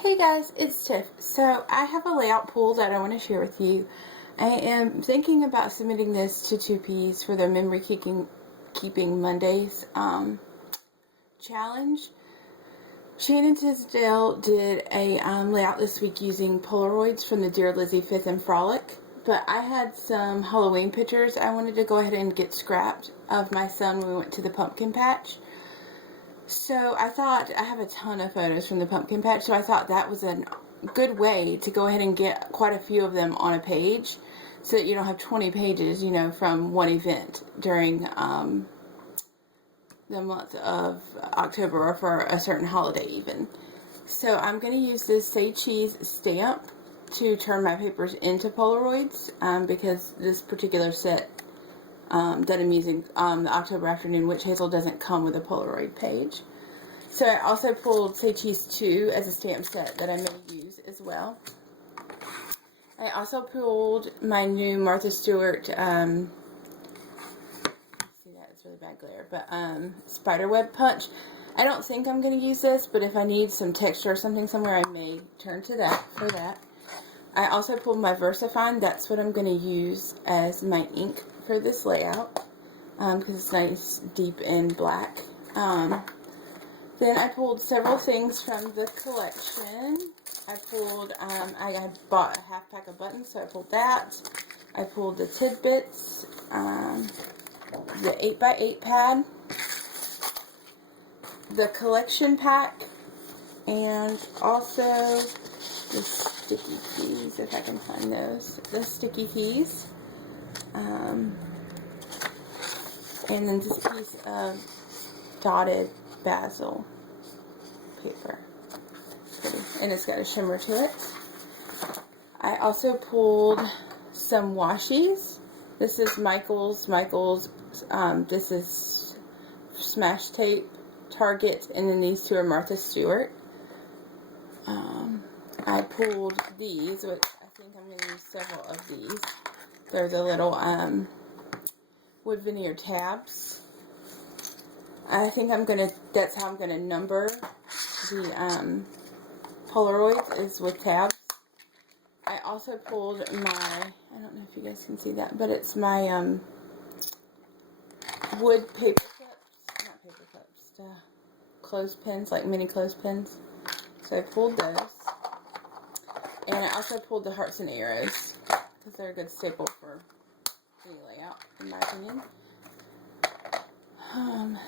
Hey guys, it's Tiff. So I have a layout pool that I want to share with you. I am thinking about submitting this to 2Ps for their memory keeping Mondays challenge. Shannon Tisdale did a layout this week using Polaroids from the Dear Lizzie 5th and Frolic, but I had some Halloween pictures I wanted to go ahead and get scrapped of my son when we went to the pumpkin patch. So I thought, I have a ton of photos from the pumpkin patch, so I thought that was a good way to go ahead and get quite a few of them on a page so that you don't have 20 pages, from one event during the month of October or for a certain holiday even. So I'm going to use this Say Cheese stamp to turn my papers into Polaroids because this particular set that I'm using the October Afternoon Witch Hazel doesn't come with a Polaroid page. So I also pulled Say Cheese 2 as a stamp set that I may use as well. I also pulled my new Martha Stewart, see that, it's really bad glare, but spiderweb punch. I don't think I'm going to use this, but if I need some texture or something somewhere, I may turn to that for that. I also pulled my VersaFine. That's what I'm going to use as my ink for this layout because it's nice, deep, and black. Then I pulled several things from the collection. I pulled, I had bought a half pack of buttons, so I pulled that. I pulled the tidbits, the 8x8 pad, the collection pack, and also the sticky keys, if I can find those. The sticky keys. And then this piece of dotted basil paper. Pretty. And it's got a shimmer to it. I also pulled some washies. This is Michael's. This is Smash Tape, Target, and then these two are Martha Stewart. I pulled these, which I think I'm going to use several of these. They're the little wood veneer tabs. I think that's how I'm going to number the Polaroids, is with tabs. I also pulled I don't know if you guys can see that, but it's my wood paper clips, not paper clips, clothespins, like mini clothespins. So I pulled those. And I also pulled the hearts and arrows, because they're a good staple for any layout, in my opinion.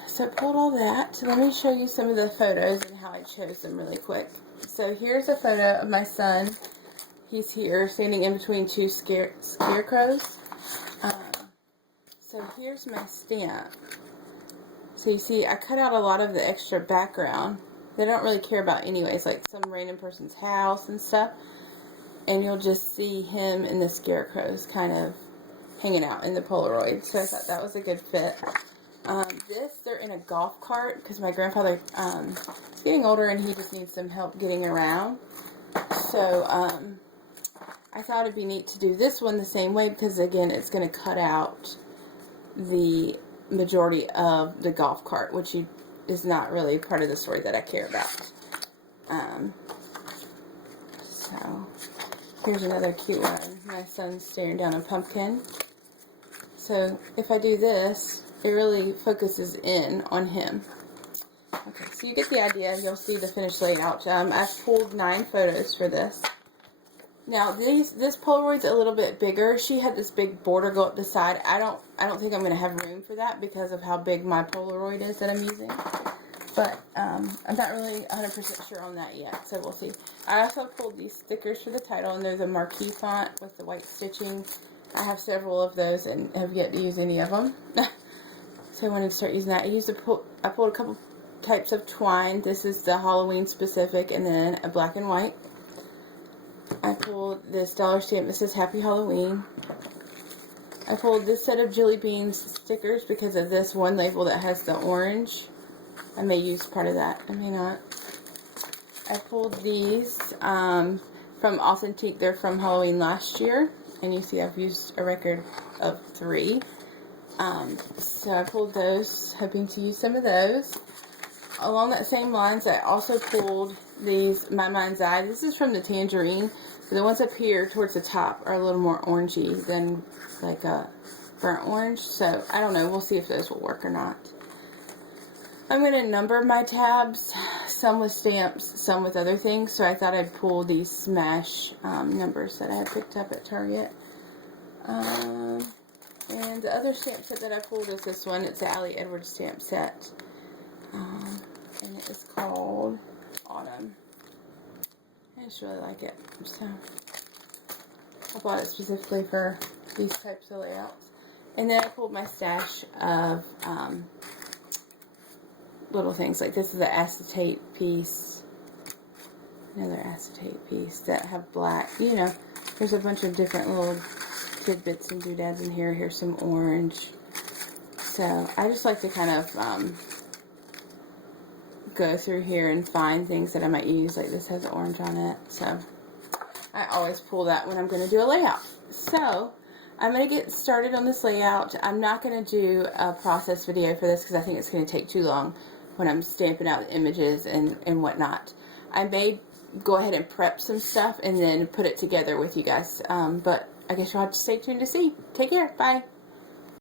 So I pulled all that. So let me show you some of the photos and how I chose them really quick. So here's a photo of my son. He's here standing in between two scarecrows. So here's my stamp. So you see, I cut out a lot of the extra background they don't really care about anyways, like some random person's house and stuff. And you'll just see him and the scarecrows kind of hanging out in the Polaroid. So I thought that was a good fit. They're in a golf cart because my grandfather is getting older and he just needs some help getting around. So I thought it'd be neat to do this one the same way because, again, it's going to cut out the majority of the golf cart, which is not really part of the story that I care about. So here's another cute one. My son's staring down a pumpkin. So if I do this, it really focuses in on him. Okay, so you get the idea. You'll see the finished layout. I've pulled 9 photos for this. Now this Polaroid's a little bit bigger. She had this big border go up the side. I don't think I'm going to have room for that because of how big my Polaroid is that I'm using. But I'm not really 100% sure on that yet, so we'll see. I also pulled these stickers for the title, and they're the marquee font with the white stitching. I have several of those and have yet to use any of them. So I wanted to start using that. I pulled a couple types of twine. This is the Halloween specific, and then a black and white. I pulled this dollar stamp that says Happy Halloween. I pulled this set of Jelly Beans stickers because of this one label that has the orange. I may use part of that. I may not. I pulled these from Authentique. They're from Halloween last year. And you see I've used a record of 3. So I pulled those, hoping to use some of those. along that same lines, I also pulled these My Mind's Eye. This is from the Tangerine. So the ones up here towards the top are a little more orangey than like a burnt orange. So I don't know. We'll see if those will work or not. I'm going to number my tabs, some with stamps, some with other things. So I thought I'd pull these Smash numbers that I had picked up at Target. And the other stamp set that I pulled is this one. It's the Allie Edwards stamp set. And it is called Autumn. I just really like it. So I bought it specifically for these types of layouts. And then I pulled my stash of little things. Like this is an acetate piece. Another acetate piece that have black. You know, there's a bunch of different little tidbits and doodads in here. Here's some orange. So I just like to kind of go through here and find things that I might use. Like this has orange on it. So I always pull that when I'm going to do a layout. So I'm going to get started on this layout. I'm not going to do a process video for this because I think it's going to take too long when I'm stamping out the images and whatnot. I may go ahead and prep some stuff and then put it together with you guys. But I guess you'll have to stay tuned to see. Take care. Bye.